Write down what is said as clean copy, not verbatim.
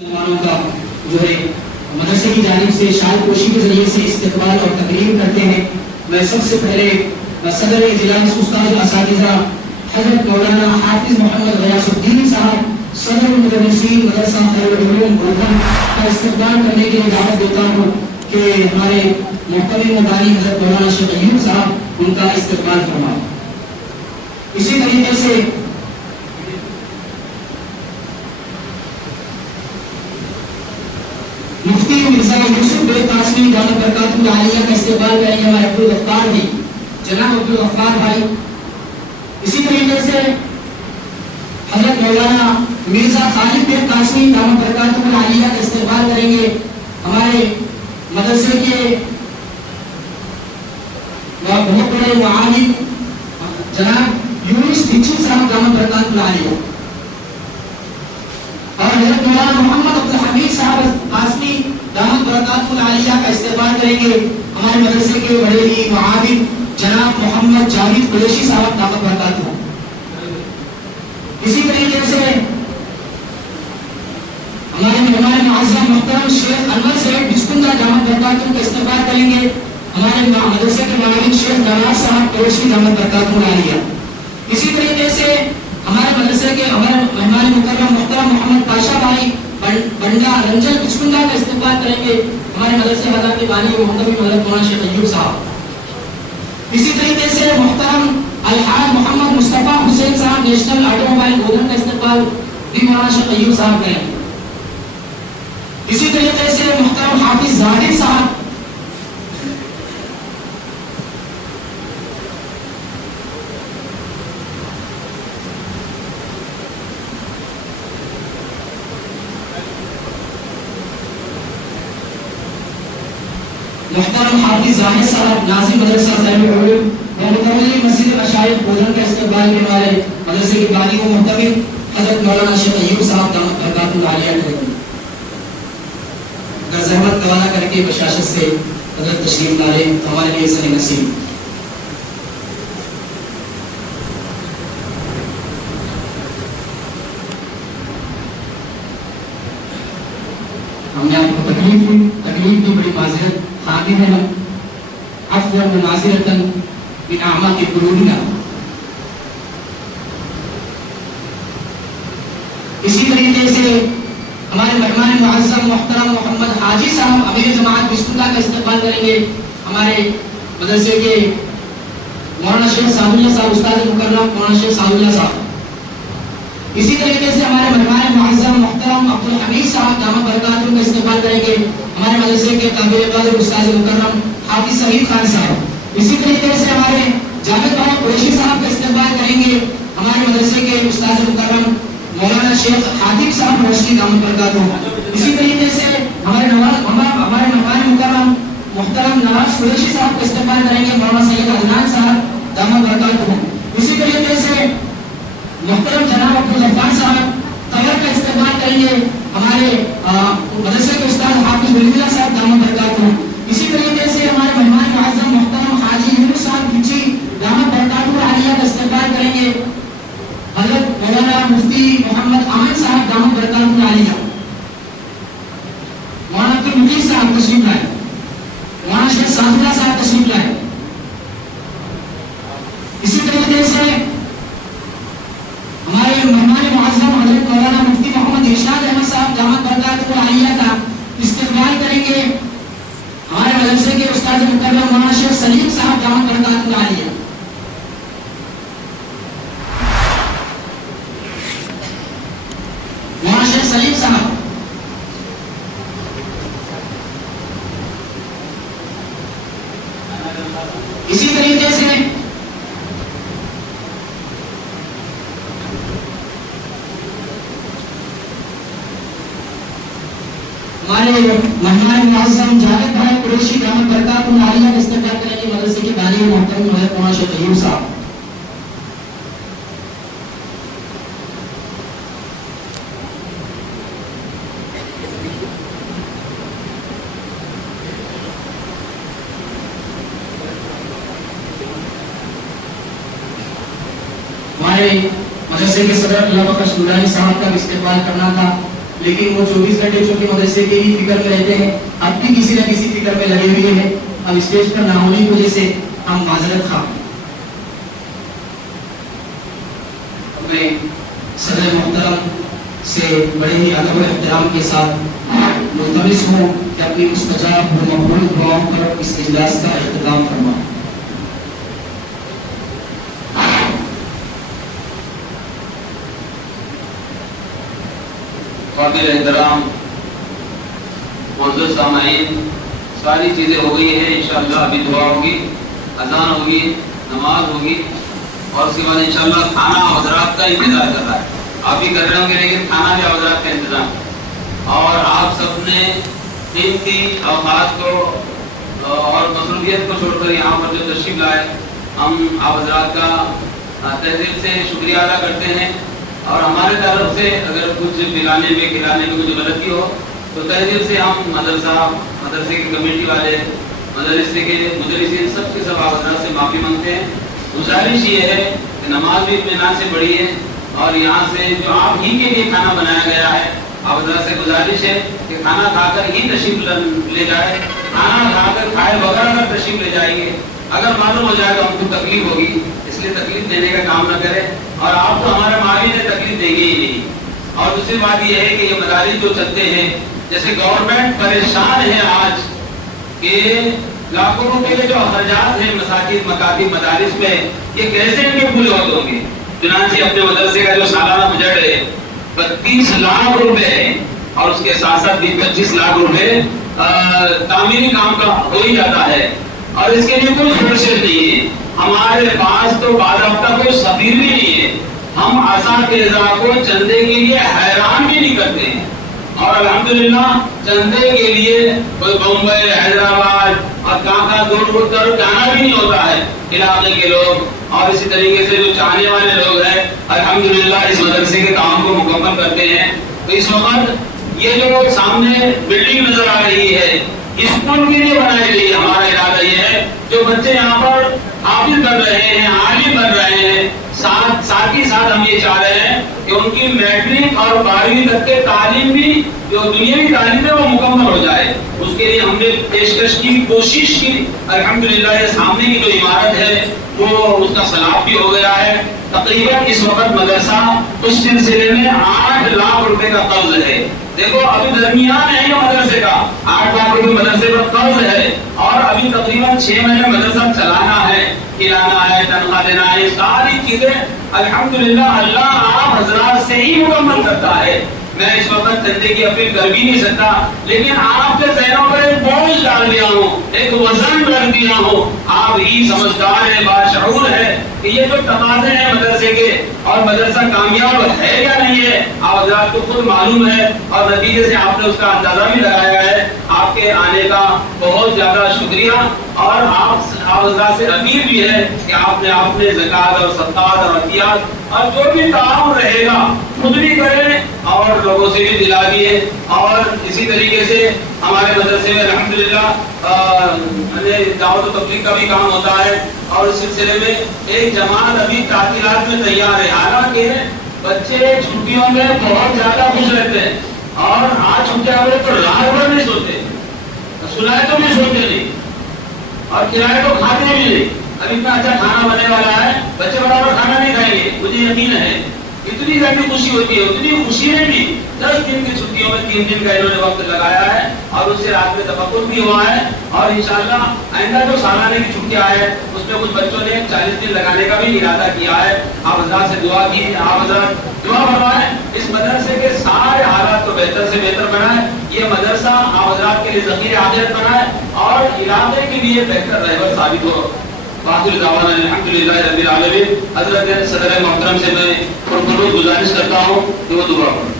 مسلمانوں کا جو ہے مدرسے کی جانب سے شال پوشی کے ذریعے سے استقبال اور تقریم کرتے ہیں. میں سب سے پہلے صدر اجلاس استاد اساتذہ حضرت مولانا حافظ محمد غیاث الدین صاحب صدر المدرسین مدرسہ خیر العلوم گوبند کا استقبال کرنے کے لیے دعوت دیتا ہوں کہ ہمارے محترم مدانی حضرت مولانا شیخ ایوب صاحب ان کا استقبال فرمائیں. اسی طریقے سے مفتی مرزا یوسف بے قاسمی دامت برکاتہ العالیہ کا استقبال کریں گے ہمارے عبدالغفار جی، جناب عبدالغفار بھائی. اسی طریقے سے حضرت مولانا مرزا خالد بے قاسمی دامت برکاتہ العالیہ کا استقبال کریں گے ہمارے مدرسے کے بہت بڑے معاون جناب یونس دیکشت صاحب دامت برکاتہ العالیہ، اور حضرت مولانا محمد عبدالحمید صاحب قاسمی دامت برکاتہ العالیہ کا استقبال کریں گے ہمارے مدرسے کے بڑے ہی معاون جناب محمد جاوید قریشی صاحب دامت برکاتہ. اسی طریقے سے ہمارے مہمان معظم محترم شیخ انور سیٹ بچکندہ دامت برکاتہ کا استقبال کریں گے ہمارے مدرسے کے معاون شیخ نواز صاحب قریشی دامت برکاتہ العالیہ. اسی طریقے سے ہمارے مدرسے کے ہمارے مہمان مکرم محترم محمد پاشا بھائی بنڈا رنجل بچکندہ کا استقبال کریں گے ہمارے مدرسے حضرت بانی محترم حضرت مولانا شیخ ایوب صاحب. اسی طریقے سے محترم الحاج محمد مصطفیٰ حسین صاحب نیشنل آٹو موبائل گودن کا استقبال بھی مولانا شیخ ایوب صاحب کریں. اسی طریقے سے محترم حافظ زاہد صاحب محترم حافظ زاہد صاحب ناظم مدرسہ خیر العلوم و متولی مسجد مشائخ گودن کا استقبال کے ہمارے مدرسے کے بانی و محتمل حضرت مولانا شیخ ایوب صاحب دامت برکاتہ العالیہ کریں گے. اگر زحمت توانہ کر کے بشاشت سے حضرت تشریف لائے تو ہمارے لیے سر نصیب. ہم نے آپ کو تکلیف کی بڑی معذرت خامن ہے عفوا ومعذرة من اعماق قلوبنا. اسی طریقے سے ہمارے مہمان معظم محترم محمد حاجی صاحب امیر جماعت بسم اللہ کا استقبال کریں گے ہمارے مدرسے کے مولانا شیخ سعد اللہ صاحب استاد مکرم مولانا شیخ سعد اللہ صاحب. اسی طریقے سے ہمارے مہمان معظم محترم عبدالحمید صاحب دامت برکاتہ کا استقبال کریں گے ہمارے مدرسے کے قابل قدر استاد مکرم حافظ سعید خان صاحب. اسی طریقے سے ہمارے جاوید بھائی قریشی صاحب کا استقبال کریں گے ہمارے مدرسے کے استاد مکرم مولانا شیخ حاتم صاحب روشنی دامت برکاتہ. اسی طریقے سے ہمارے مہمان مکرم محترم نواز قریشی صاحب کا استقبال کریں گے مولانا سید عدنان صاحب دامت برکاتہ. اسی طریقے سے محترم جناب عبدالغفار صاحب قبر کا استقبال کریں گے ہمارے مدرسے کے استاد حافظ ولی اللہ صاحب دامت برکاتہ. اسی طریقے سے ہمارے مہمان معظم محترم حاجی یونس صاحب کچی دامت برکاتہ العالیہ کا استقبال کریں گے حضرت مولانا مفتی محمد امن صاحب دامت برکاتہ العالیہ. مولانا عبد المجید صاحب تشریف لائے، مولانا شیخ سعد صاحب تشریف لائے. اسی طریقے سے ہمارے مہمان معظم حضرت مولانا مفتی محمد ارشاد احمد صاحب دامت برکاتہ العالیہ کا استقبال کریں گے ہمارے مدرسے کے استاد مکرم مولانا شیخ سلیم صاحب دامت برکاتہ العالیہ. مولانا شیخ سلیم صاحب. اسی طریقے سے ہمارے مہمان معظم جاوید بھائی قریشی دامت برکاتہ العالیہ کا استقبال کریں گے مدرسے کے بانی محترم حضرت مولانا شیخ ایوب صاحب. ہمارے مدرسے کے صدر اللہ بخش نورانی صاحب کا بھی استقبال کرنا تھا लेकिन वो 24 घंटे चूंकि मदरसे के ही फिक्र में रहते हैं, अब भी किसी न किसी फिक्र में लगे हुए हैं। अब स्टेज पर ना होने की वजह से हम माजरत खा अपने सदर मोहतरम से बड़े ही अदब और एहतराम के साथ मुल्तमिस हूँ कि अपनी मुस्तजाब व मकबूल दुआओं पर इस इजलास का एहतराम फरमाएं। काबिल एहतराम मौजूद सामाईन, सारी चीज़ें हो गई हैं। इंशाअल्लाह अभी दुआ होगी, अजान होगी, नमाज होगी और उसके बाद इंशाअल्लाह खाना हज़रात का इंतज़ार कर रहा है। आप भी कर रहे होंगे, लेकिन खाना भी हज़रात का इंतज़ाम। और आप सब ने कीमती अवकाश को और मसरूफियत को छोड़कर यहाँ पर जो तशरीफ़ लाए, हम आप हज़रात का तहे दिल से शुक्रिया अदा करते हैं। और हमारे तरफ से अगर कुछ पिलाने में खिलाने में कुछ गलती हो तो तहे दिल से हम मदरसे की कमेटी वाले, मदरसे के मुदरिसीन सब के सब आप हज़रात से माफ़ी मांगते हैं। गुजारिश ये है कि नमाज भी इत्मीनान से पढ़ी है और यहाँ से जो आप ही के लिए खाना बनाया गया है, आप हज़रात से गुजारिश है कि खाना खाकर ही तशरीफ़ ले जाए। खाना खाकर खाए बगैर अगर तशरीफ़ ले जाएंगे, अगर मालूम हो जाएगा हमको तकलीफ होगी, इसलिए तकलीफ देने का काम न करें। और आप तो हमारे माली ने तकलीफ देंगे ही नहीं। और दूसरी बात यह है कि ये मदारिस जो चलते हैं, जैसे गवर्नमेंट परेशान है आज कि लाखों रुपए के जो खर्चात हैं मसाजिद मकातिब मदारिस में, ये कैसे इनके पूरे होंगे। चुनांचे अपने मदरसे का जो सालाना बजट है 32 लाख रुपए है और उसके साथ साथ 25 लाख रुपए तामीरी काम का हो ही जाता है और इसके लिए कोई सोर्सेज नहीं है। हमारे पास तो बाज़ाब्ता कोई सफीर भी नहीं है। हम असातिज़ा को चंदे के लिए हैरान भी नहीं करते हैं और अल्हम्दुलिल्लाह चंदे के लिए कोई बम्बई, हैदराबाद और कहाँ दूर दूर तक जाना भी नहीं होता है इलाके के लोग। और इसी तरीके से जो चाहने वाले लोग हैं अल्हम्दुलिल्लाह इस मदरसे के काम को मुकम्मल करते हैं। तो इस वक्त ये जो सामने बिल्डिंग नजर आ रही है, स्कूल के लिए बनाई गई। हमारा इरादा ये है जो बच्चे यहाँ पर हाफिज बन रहे हैं, आलिम बन रहे हैं, साथ ही साथ हम ये चाह रहे हैं कि उनकी मैट्रिक और 12वीं तक के तालीम भी जो दुनियावी तालीम है वो मुकम्मल हो जाए। उसके लिए हमने पेशकश की, कोशिश की। अल्हम्दुलिल्लाह ये सामने की जो इमारत है वो उसका सलाब भी हो गया है। तकरीबन इस वक्त मदरसा उस सिलसिले में 8 लाख रुपए का कर्ज है। देखो अभी दरमियान है ये मदरसे का, 8 लाख रुपए मदरसे पर कर्ज है और अभी तकरीबन 6 महीने मदरसा चलाना है, खिलाना है, तनख्वाह देना है, सारी चीजें अल्हम्दुलिल्लाह अल्लाह आप हजरात से ही मुकम्मल करता है। मैं इस वक्त चंदे की अपील कर भी नहीं सकता, लेकिन आपके ज़हनों पर एक बोझ डाल दिया हूँ, एक वजन रख दिया हूँ। आप ही समझदार है, बाशऊर है कि ये जो तकाज़े हैं मदरसे के और मदरसा कामयाब है या नहीं है, आप हज़रात को खुद मालूम है और नतीजे से आपने उसका अंदाजा भी लगाया है। आपके आने का बहुत ज्यादा शुक्रिया और आप हज़रात से अपील भी है कि आपने ज़कात और सदक़ात और अतियात और जो भी ताउन रहेगा खुद भी करें और लोगों से भी दिला दिए। और इसी तरीके से हमारे मदरसे में अल्हम्दुलिल्लाह दावत व तबलीग का भी काम होता है और इस सिलसिले में एक जमात अभी तातीलात में तैयार है। हालांकि बच्चे छुट्टियों में बहुत ज्यादा खुश रहते हैं और आज छुट्टियां हो तो रात भर नहीं सोते, सुनाए तो भी सोते नहीं और किराए तो खाते भी नहीं। अब इतना अच्छा खाना बनने वाला है, बच्चे बराबर खाना नहीं खाएंगे, मुझे यकीन है। इतनी ज्यादा खुशी होती है, उतनी खुशी में भी 10 दिन की छुट्टियों में 3 दिन का इन्होंने वक्त लगाया है और उससे रात में तफक्कुर भी हुआ है। और इंशाअल्लाह आइंदा जो सालाने की छुट्टियां है उसमें कुछ बच्चों ने 40 दिन लगाने का भी इरादा किया है। आप हज़रात से दुआ की, आप हज़रात दुआ फरमाएं इस मदरसे के सारे हालात को बेहतर से बेहतर बनाएं। ये मदरसा आप हज़रात के लिए ज़ख़ीरे आखिरत बनाएं और इलाके के लिए बेहतर रहबर साबित हो। बाक़ी दावाना अल्हम्दुलिल्लाह रब्बिल आलमीन। हज़रत सदर मोहतरम से मैं गुजारिश करता हूँ कि वो दुआ करें।